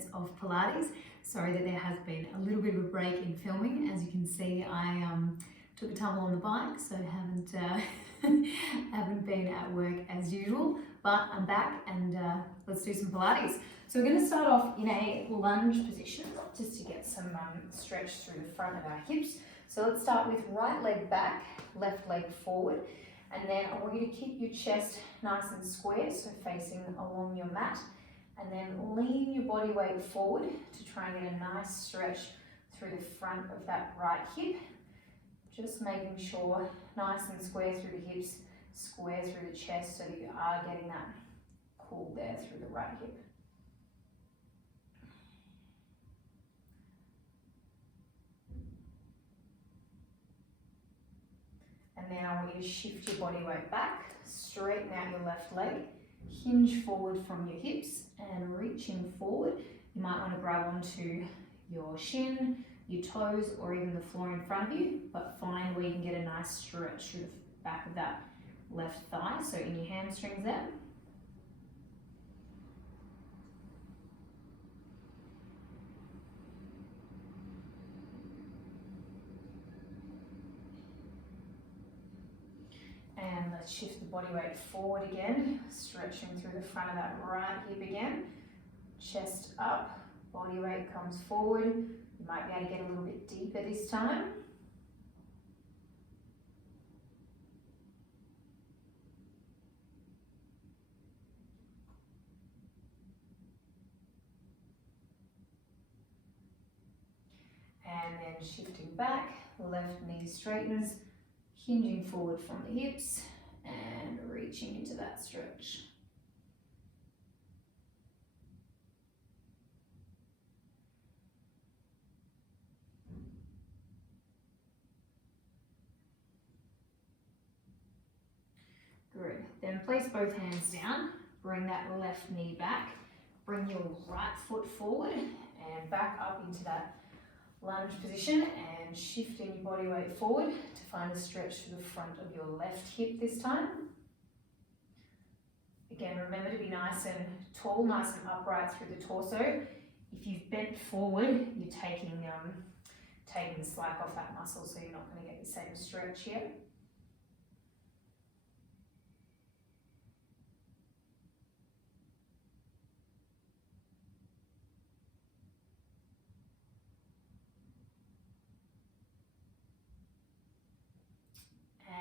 minutes of Pilates. Sorry that there has been a little bit of a break in filming. As you can see, I took a tumble on the bike, so haven't been at work as usual, but I'm back and let's do some Pilates. So we're going to start off in a lunge position just to get some stretch through the front of our hips. So let's start with right leg back, left leg forward, and then I want you to keep your chest nice and square, so facing along your mat, and then lean your body weight forward to try and get a nice stretch through the front of that right hip. Just making sure nice and square through the hips, square through the chest, so that you are getting that pull there through the right hip. And then I want you to shift your body weight back, straighten out your left leg, hinge forward from your hips and reaching forward. You might want to grab onto your shin, your toes, or even the floor in front of you, but find where you can get a nice stretch through the back of that left thigh, so in your hamstrings there. And let's shift the body weight forward again, stretching through the front of that right hip again. Chest up, body weight comes forward. You might be able to get a little bit deeper this time. And then shifting back, left knee straightens, hinging forward from the hips and reaching into that stretch. Good. Then place both hands down, bring that left knee back, bring your right foot forward and back up into that lunge position, and shifting your body weight forward to find a stretch to the front of your left hip this time. Again, remember to be nice and tall, nice and upright through the torso. If you've bent forward, you're taking the slack off that muscle, so you're not going to get the same stretch here.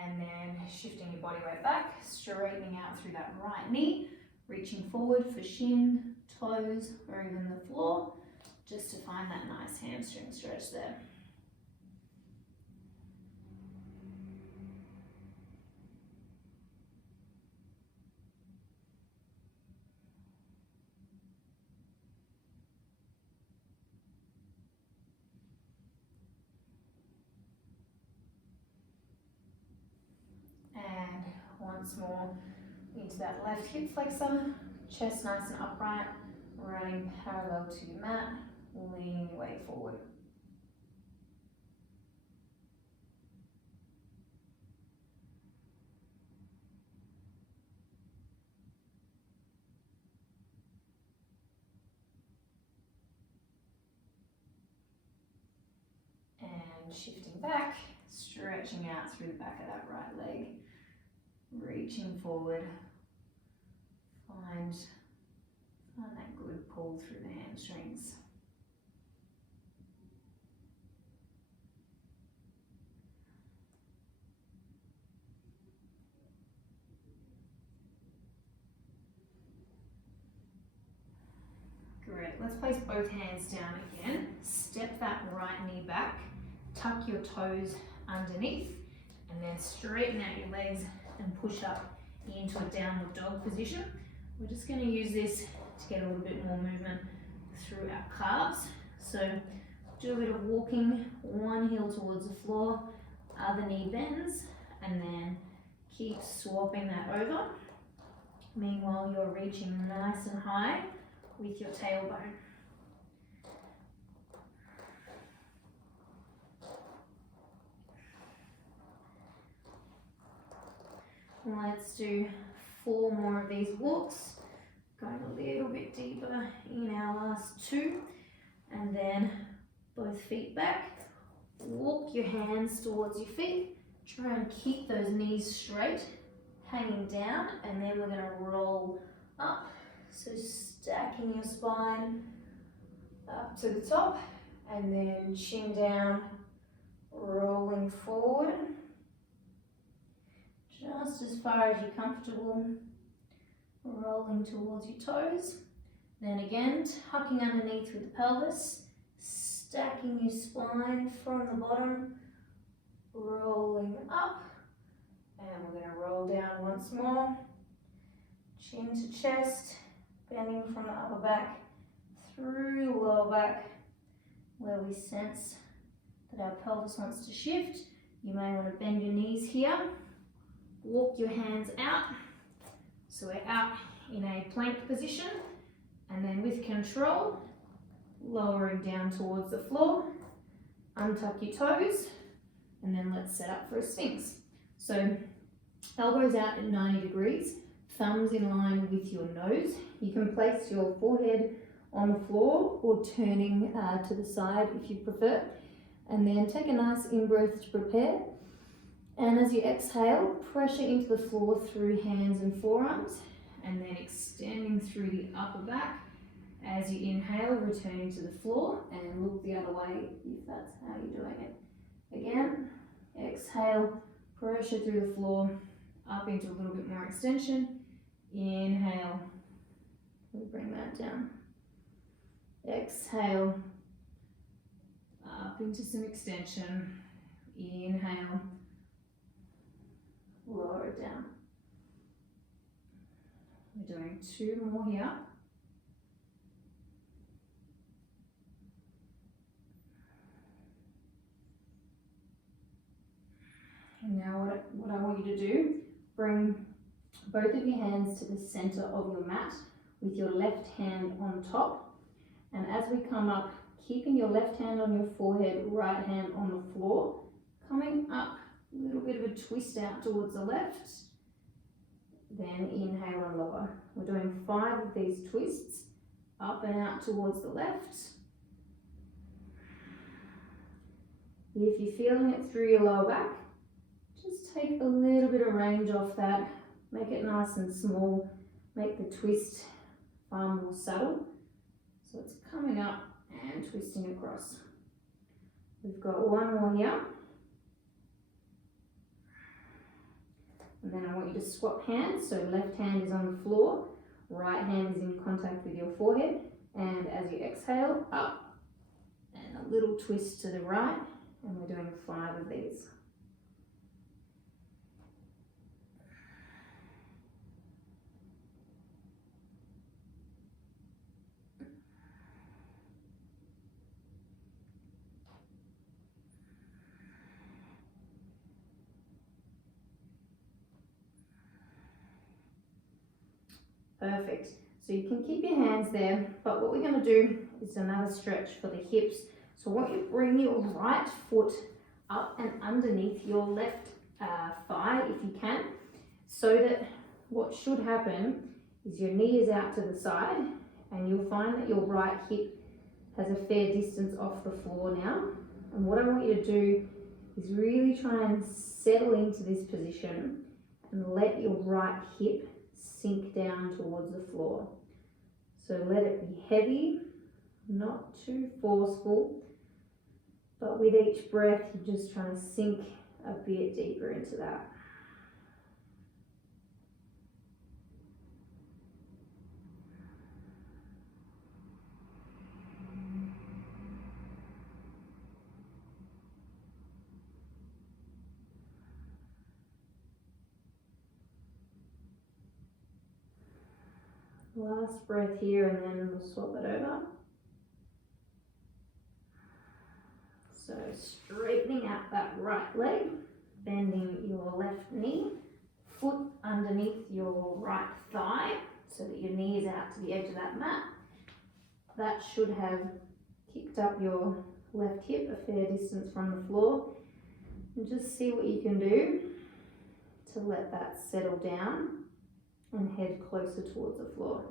And then shifting your body weight back, straightening out through that right knee, reaching forward for shin, toes, or even the floor, just to find that nice hamstring stretch there. And once more into that left hip flexor, chest nice and upright, running parallel to your mat, leaning your weight forward. And shifting back, stretching out through the back of that right leg, reaching forward, find that good pull through the hamstrings. Great, let's place both hands down again, step that right knee back, tuck your toes underneath, and then straighten out your legs and push up into a downward dog position. We're just going to use this to get a little bit more movement through our calves. So do a bit of walking, one heel towards the floor, other knee bends, and then keep swapping that over. Meanwhile, you're reaching nice and high with your tailbone. Let's do 4 more of these walks. Going a little bit deeper in our last two. And then both feet back. Walk your hands towards your feet. Try and keep those knees straight, hanging down, and then we're going to roll up. So stacking your spine up to the top, and then chin down, rolling forward. Just as far as you're comfortable, rolling towards your toes. Then again, tucking underneath with the pelvis, stacking your spine from the bottom, rolling up, and we're going to roll down once more. Chin to chest, bending from the upper back through the lower back, where we sense that our pelvis wants to shift. You may want to bend your knees here. Walk your hands out. So we're out in a plank position, and then with control, lowering down towards the floor, untuck your toes, and then let's set up for a Sphinx. So elbows out at 90 degrees, thumbs in line with your nose. You can place your forehead on the floor or turning to the side if you prefer. And then take a nice in-breath to prepare. And as you exhale, pressure into the floor through hands and forearms, and then extending through the upper back. As you inhale, returning to the floor, and look the other way if that's how you're doing it. Again, exhale, pressure through the floor, up into a little bit more extension. Inhale, we'll bring that down. Exhale, up into some extension. Inhale, lower it down. We're doing two more here. And now what I want you to do, bring both of your hands to the center of your mat with your left hand on top. And as we come up, keeping your left hand on your forehead, right hand on the floor, coming up, a little bit of a twist out towards the left, then inhale and lower. We're doing 5 of these twists, up and out towards the left. If you're feeling it through your lower back, just take a little bit of range off that, make it nice and small, make the twist far more subtle. So it's coming up and twisting across. We've got one more here. And then I want you to swap hands, so left hand is on the floor, right hand is in contact with your forehead, and as you exhale, up, and a little twist to the right, and we're doing 5 of these. Perfect. So you can keep your hands there, but what we're going to do is another stretch for the hips. So I want you to bring your right foot up and underneath your left thigh if you can, so that what should happen is your knee is out to the side, and you'll find that your right hip has a fair distance off the floor now. And what I want you to do is really try and settle into this position and let your right hip sink down towards the floor. So let it be heavy, not too forceful, but with each breath you're just trying to sink a bit deeper into that. Last breath here, and then we'll swap it over. So straightening out that right leg, bending your left knee, foot underneath your right thigh so that your knee is out to the edge of that mat. That should have kicked up your left hip a fair distance from the floor. And just see what you can do to let that settle down and head closer towards the floor.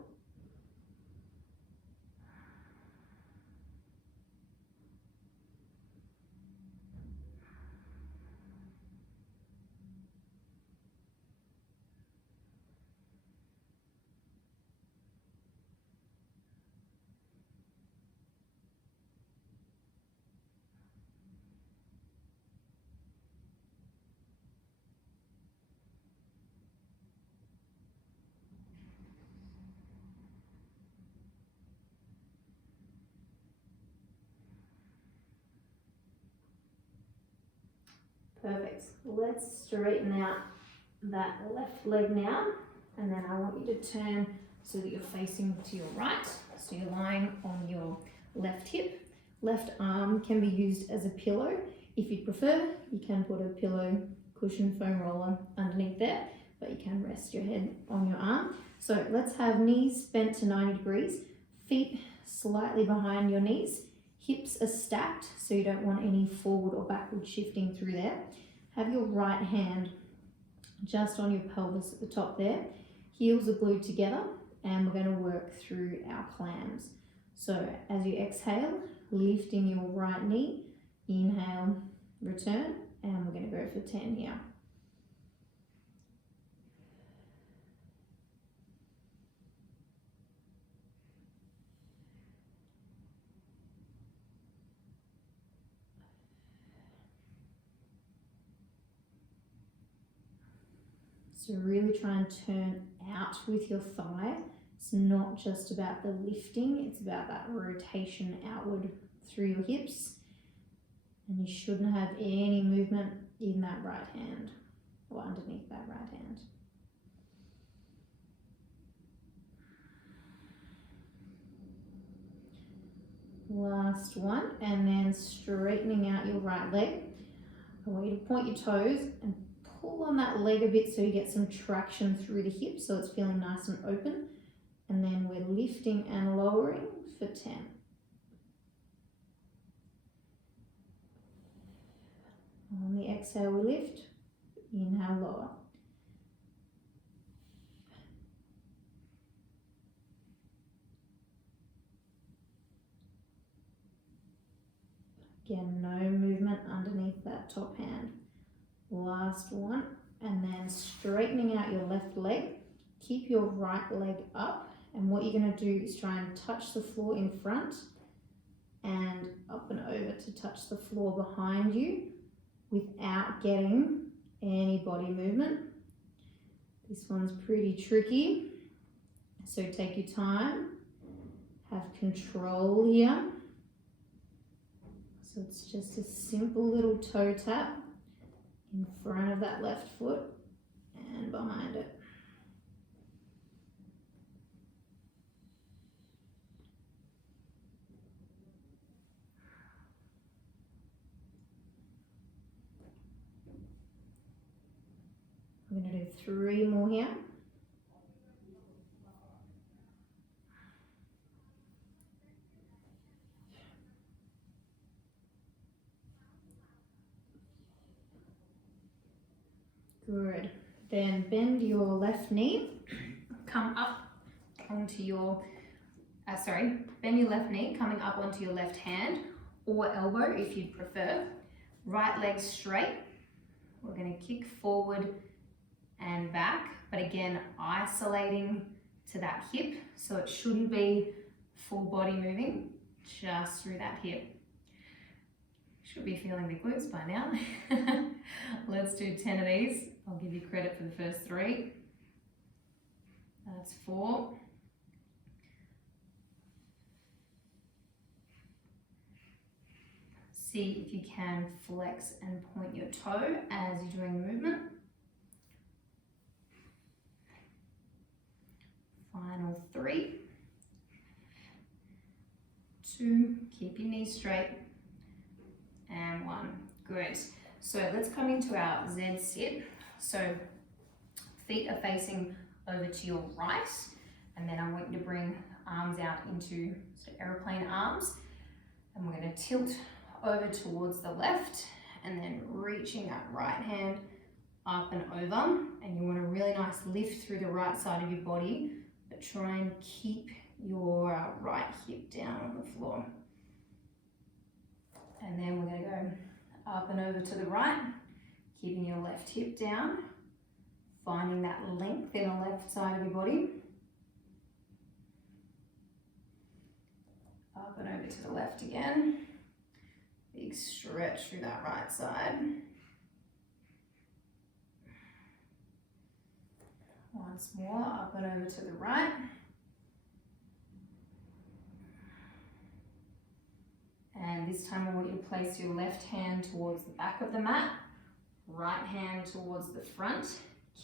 Perfect. Let's straighten out that left leg now, and then I want you to turn so that you're facing to your right. So you're lying on your left hip. Left arm can be used as a pillow. If you prefer, you can put a pillow, cushion, foam roller underneath there, but you can rest your head on your arm. So let's have knees bent to 90 degrees, feet slightly behind your knees, hips are stacked, so you don't want any forward or backward shifting through there. Have your right hand just on your pelvis at the top there. Heels are glued together, and we're going to work through our clams. So as you exhale, lifting your right knee, inhale, return, and we're going to go for 10 here. So really try and turn out with your thigh. It's not just about the lifting, it's about that rotation outward through your hips. And you shouldn't have any movement in that right hand or underneath that right hand. Last one, and then straightening out your right leg. I want you to point your toes and pull on that leg a bit so you get some traction through the hips so it's feeling nice and open. And then we're lifting and lowering for 10. On the exhale, we lift, inhale, lower. Again, no movement underneath that top hand. Last one, and then straightening out your left leg. Keep your right leg up, and what you're going to do is try and touch the floor in front and up and over to touch the floor behind you without getting any body movement. This one's pretty tricky, so take your time, have control here. So it's just a simple little toe tap in front of that left foot and behind it. I'm going to do 3 more here. Good. Then bend your left knee, come up onto your, bend your left knee, coming up onto your left hand or elbow if you'd prefer. Right leg straight. We're going to kick forward and back, but again, isolating to that hip, so it shouldn't be full body moving, just through that hip. Should be feeling the glutes by now. Let's do 10 of these. I'll give you credit for the first 3. That's 4. See if you can flex and point your toe as you're doing the movement. Final 3. 2, keep your knees straight. And 1, good. So let's come into our Z sit. So feet are facing over to your right, and then I want you to bring arms out into aeroplane arms, and we're going to tilt over towards the left, and then reaching that right hand up and over, and you want a really nice lift through the right side of your body, but try and keep your right hip down on the floor. And then we're going to go up and over to the right, keeping your left hip down, finding that length in the left side of your body. Up and over to the left again. Big stretch through that right side. Once more, up and over to the right. And this time I want you to place your left hand towards the back of the mat, Right hand towards the front.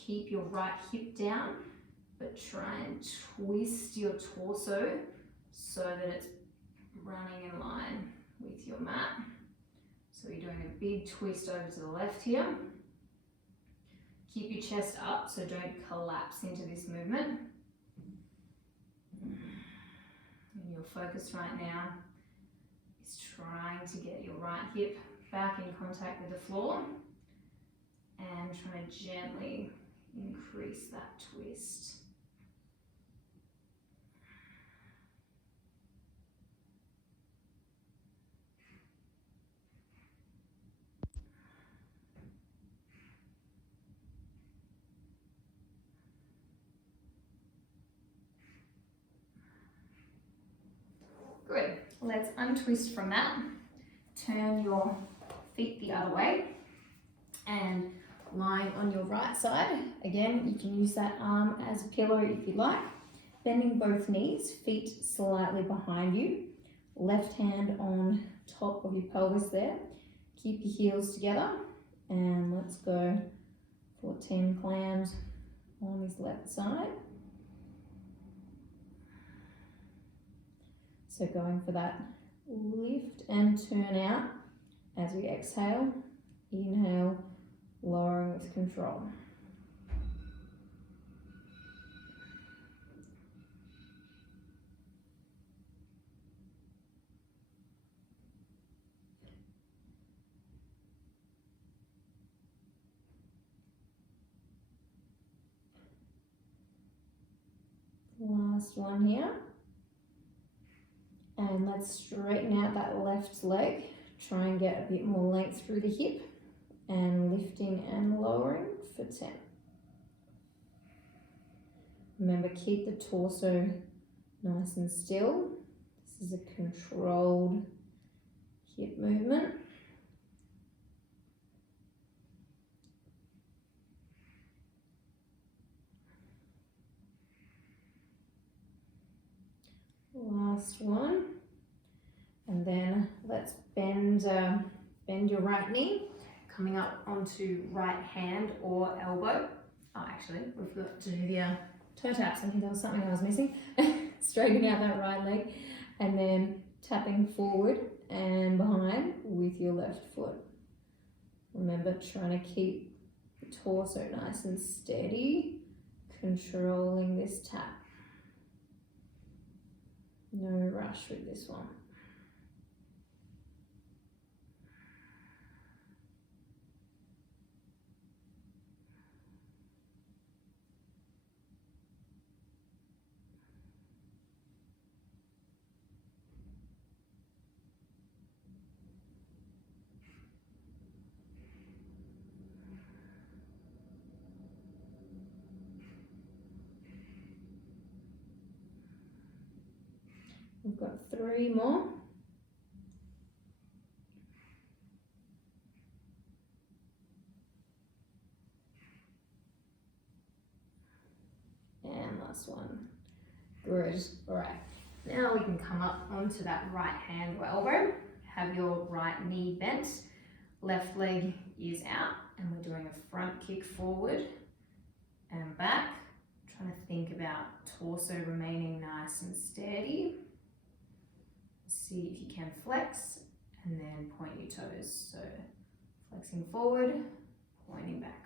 Keep your right hip down, but try and twist your torso so that it's running in line with your mat. So you're doing a big twist over to the left here. Keep your chest up, so don't collapse into this movement. And your focus right now is trying to get your right hip back in contact with the floor and try to gently increase that twist. Good. Let's untwist from that. Turn your feet the other way and lying on your right side. Again, you can use that arm as a pillow if you like. Bending both knees, feet slightly behind you. Left hand on top of your pelvis there. Keep your heels together and let's go for 10 clams on his left side. So going for that lift and turn out as we exhale. Inhale, lowering with control. Last one here. And let's straighten out that left leg. Try and get a bit more length through the hip. And lifting and lowering for 10. Remember, keep the torso nice and still. This is a controlled hip movement. Last one. And then let's bend your right knee, coming up onto right hand or elbow. Oh, actually, we forgot to do the toe taps. I think there was something I was missing. Straighten out that right leg and then tapping forward and behind with your left foot. Remember, trying to keep the torso nice and steady, controlling this tap. No rush with this one. We've got 3 more. And last one. Good. All right. Now we can come up onto that right hand or elbow. Have your right knee bent. Left leg is out. And we're doing a front kick forward and back. Trying to think about torso remaining nice and steady. See if you can flex and then point your toes. So flexing forward, pointing back.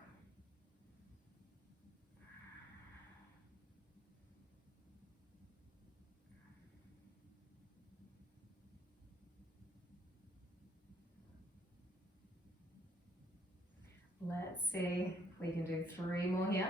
Let's see if we can do 3 more here.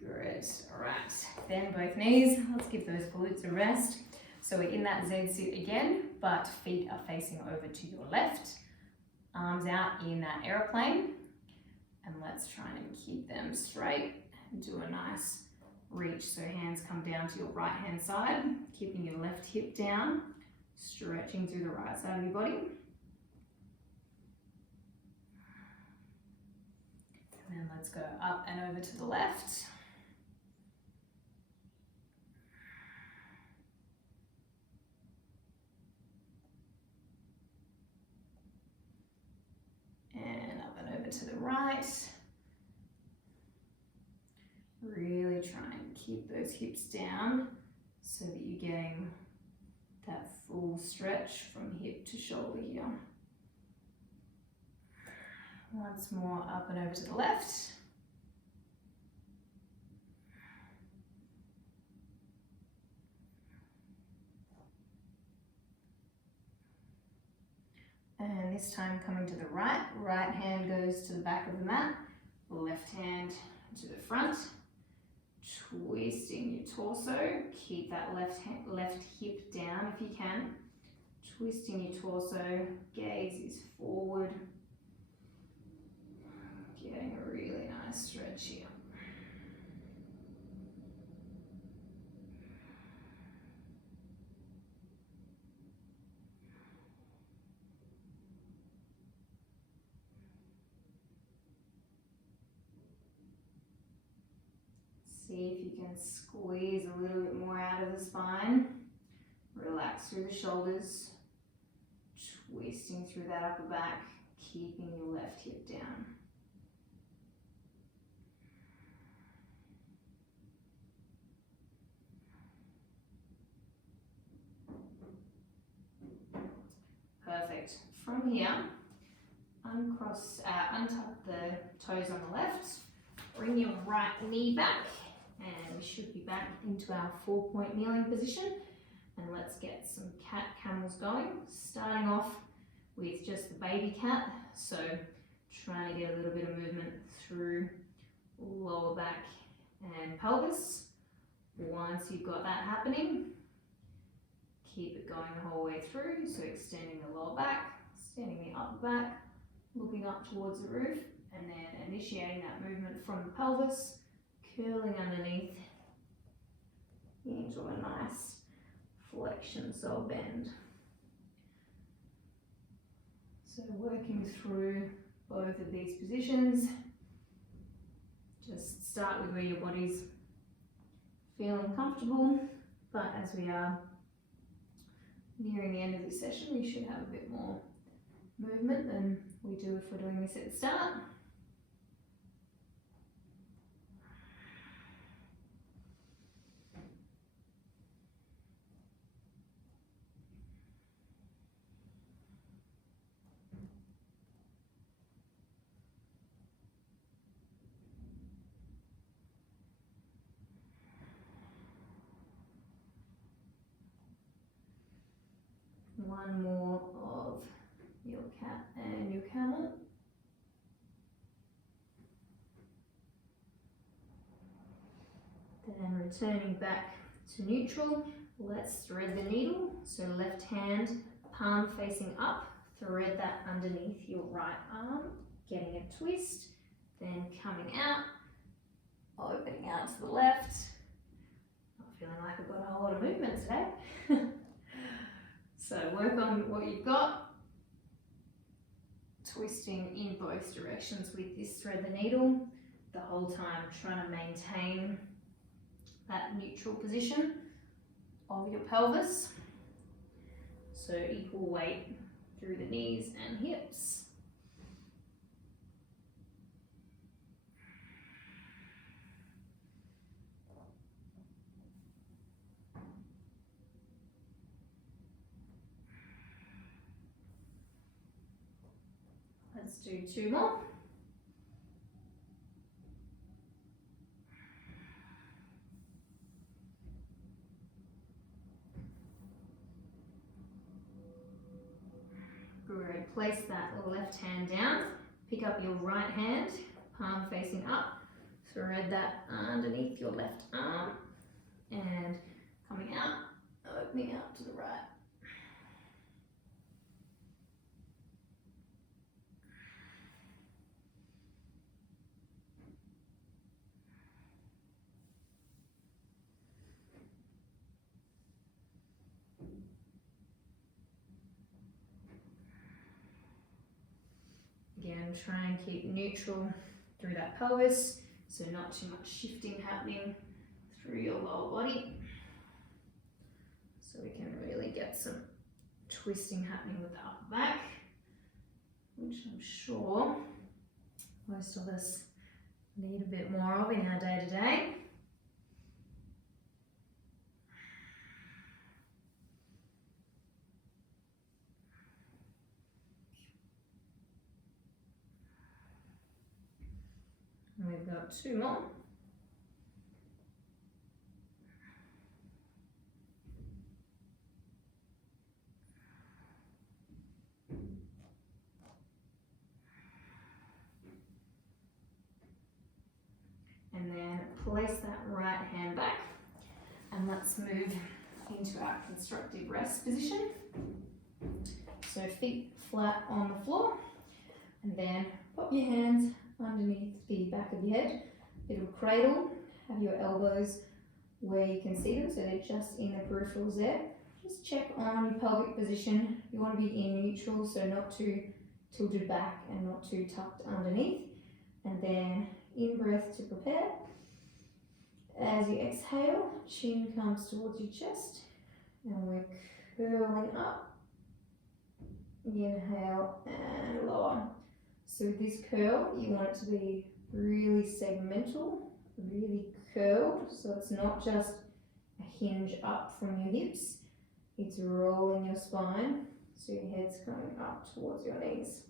Good, all right, bend both knees. Let's give those glutes a rest. So we're in that Z sit again, but feet are facing over to your left. Arms out in that aeroplane. And let's try and keep them straight and do a nice reach. So hands come down to your right hand side, keeping your left hip down, stretching through the right side of your body. And then let's go up and over to the left. right. Really try and keep those hips down so that you're getting that full stretch from hip to shoulder here. Once more, up and over to the left. And this time coming to the right. Right hand goes to the back of the mat. Left hand to the front. Twisting your torso. Keep that left hip down if you can. Twisting your torso. Gaze is forward. Getting a really nice stretch here. See if you can squeeze a little bit more out of the spine. Relax through the shoulders. Twisting through that upper back. Keeping your left hip down. Perfect. From here, untuck the toes on the left. Bring your right knee back. And we should be back into our 4-point kneeling position. And let's get some cat camels going. Starting off with just the baby cat. So trying to get a little bit of movement through lower back and pelvis. Once you've got that happening, keep it going the whole way through. So extending the lower back, extending the upper back, looking up towards the roof, and then initiating that movement from the pelvis. Curling underneath into a nice flexion, so bend. So working through both of these positions. Just start with where your body's feeling comfortable, but as we are nearing the end of this session, we should have a bit more movement than we do if we're doing this at the start. One more of your cat and your camel. Then returning back to neutral, let's thread the needle. So left hand, palm facing up, thread that underneath your right arm, getting a twist, then coming out, opening out to the left. Not feeling like I've got a whole lot of movement today. So work on what you've got, twisting in both directions with this thread the needle, the whole time trying to maintain that neutral position of your pelvis. So equal weight through the knees and hips. Let's do 2 more. Great, place that left hand down, pick up your right hand, palm facing up, thread that underneath your left arm, and coming out, opening out to the right. Again, try and keep neutral through that pelvis, so not too much shifting happening through your lower body. So we can really get some twisting happening with the upper back, which I'm sure most of us need a bit more of in our day-to-day. And we've got 2 more. And then place that right hand back, and let's move into our constructive rest position. So feet flat on the floor, and then pop your hands underneath the back of your head, little cradle, have your elbows where you can see them, so they're just in the peripherals there. Just check on your pelvic position. You want to be in neutral, so not too tilted back and not too tucked underneath. And then in breath to prepare. As you exhale, chin comes towards your chest, and we're curling up. Inhale and lower. So with this curl, you want it to be really segmental, really curled, so it's not just a hinge up from your hips, it's rolling your spine, so your head's coming up towards your knees.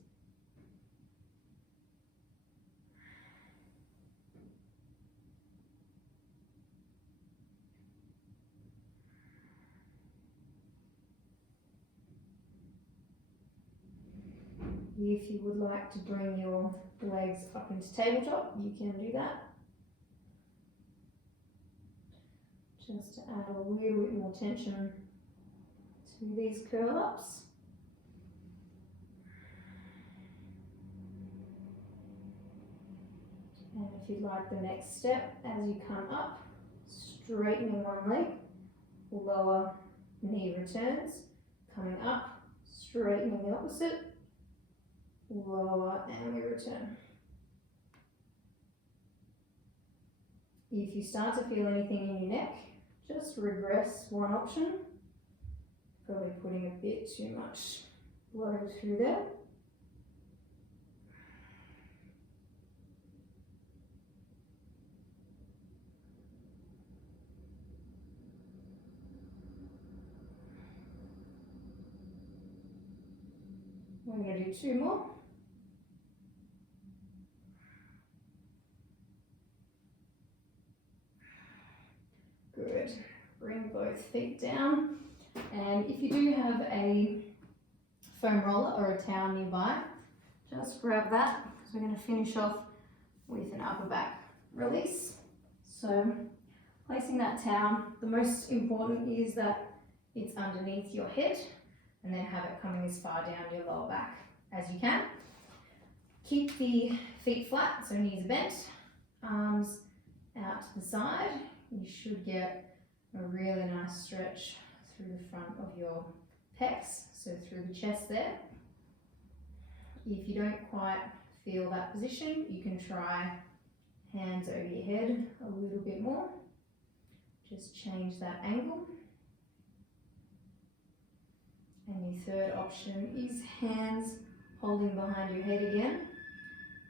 If you would like to bring your legs up into tabletop, you can do that. Just to add a little bit more tension to these curl ups. And if you'd like the next step, as you come up, straightening one leg, lower knee returns, coming up, straightening the opposite, lower, and we return. If you start to feel anything in your neck, just regress one option. Probably putting a bit too much blood through there. We're going to do 2 more. Good. Bring both feet down. And if you do have a foam roller or a towel nearby, just grab that, because we're going to finish off with an upper back release. So placing that towel, the most important is that it's underneath your head, and then have it coming as far down your lower back as you can. Keep the feet flat, so knees are bent, arms out to the side. You should get a really nice stretch through the front of your pecs, so through the chest there. If you don't quite feel that position, you can try hands over your head a little bit more. Just change that angle. And your third option is hands holding behind your head again,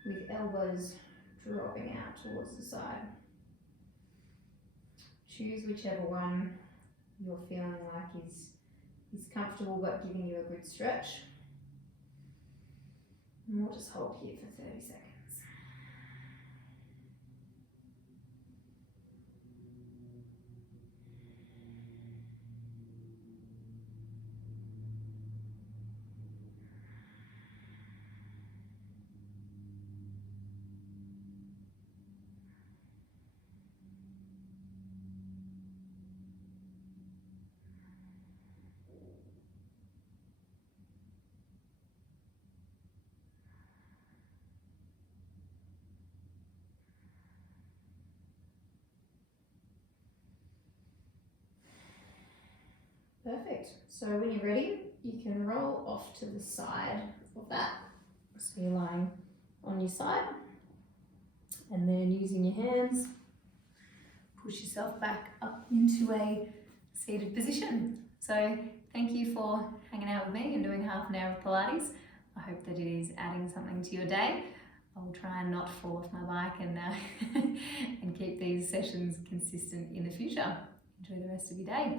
with elbows dropping out towards the side. Choose whichever one you're feeling like is comfortable but giving you a good stretch. And we'll just hold here for 30 seconds. Perfect. So when you're ready, you can roll off to the side of that. So you're lying on your side, and then using your hands, push yourself back up into a seated position. So thank you for hanging out with me and doing half an hour of Pilates. I hope that it is adding something to your day. I'll try and not fall off my bike and and keep these sessions consistent in the future. Enjoy the rest of your day.